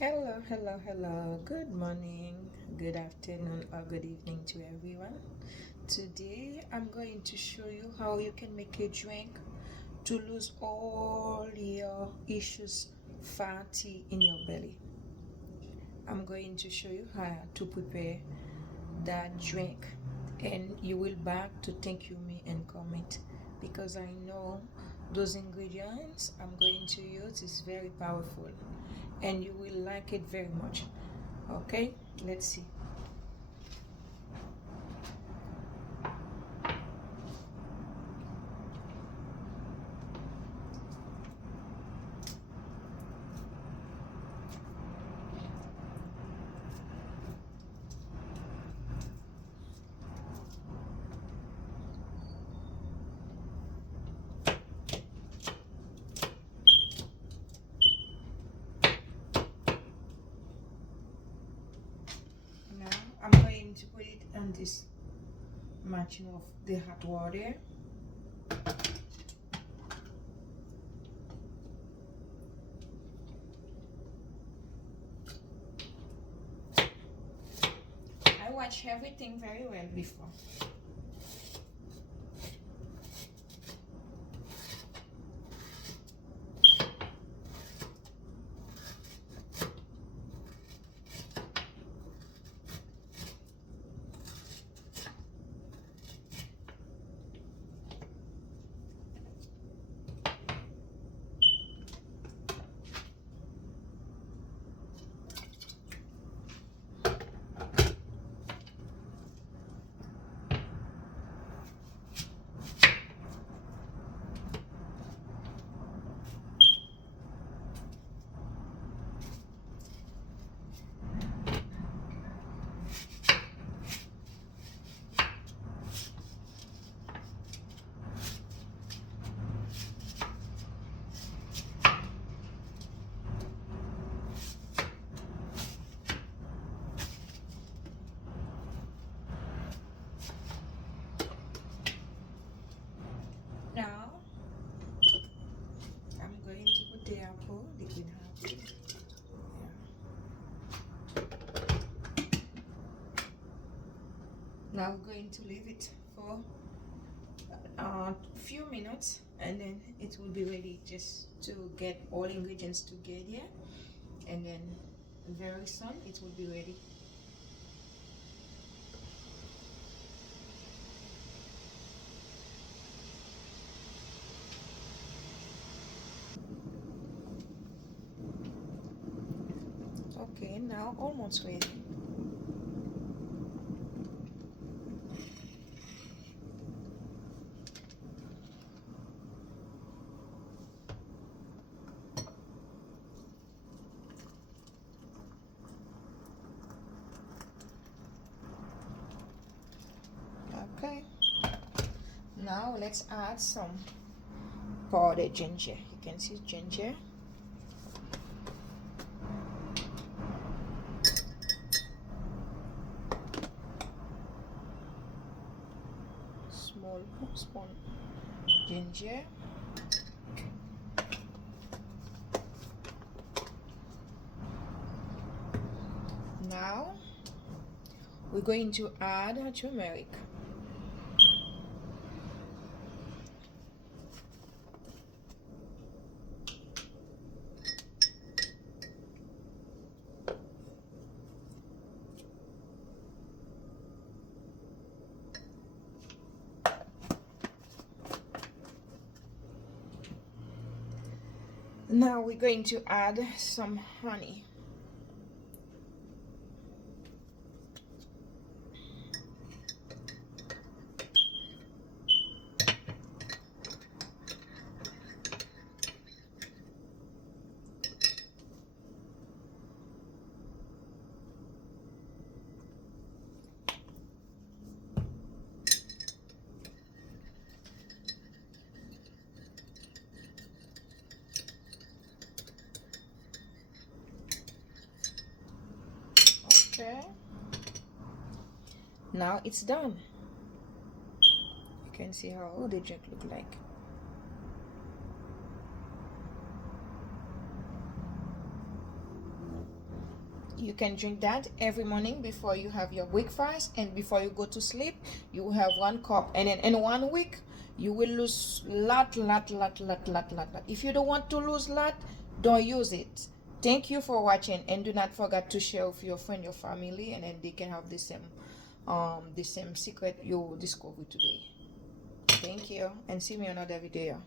Hello, hello, hello. Good morning, good afternoon, or good evening to everyone. Today, I'm going to show you how you can make a drink to lose all your issues fatty in your belly. I'm going to show you how to prepare that drink, and you will back to thank you me and comment because I know those ingredients I'm going to use is very powerful and you will like it very much. Okay, let's see. Now I'm going to put it on this machine of the hot water. I watch everything very well before. Now I'm going to put the apple, the green apple. Now we're going to leave it for a few minutes and then it will be ready just to get all ingredients together, and then very soon it will be ready. Okay, now almost ready. Okay, now let's add some powdered ginger. You can see ginger. Small spoon ginger. Now we're going to add turmeric. Now we're going to add some honey. Okay. Now it's done. You can see how the drink look like. You can drink that every morning before you have your breakfast, and before you go to sleep you will have 1 cup, and then in 1 week you will lose lot. If you don't want to lose lot, don't use it. Thank you for watching, and do not forget to share with your friend, your family, and then they can have the same secret you discovered today. Thank you, and see me in another video.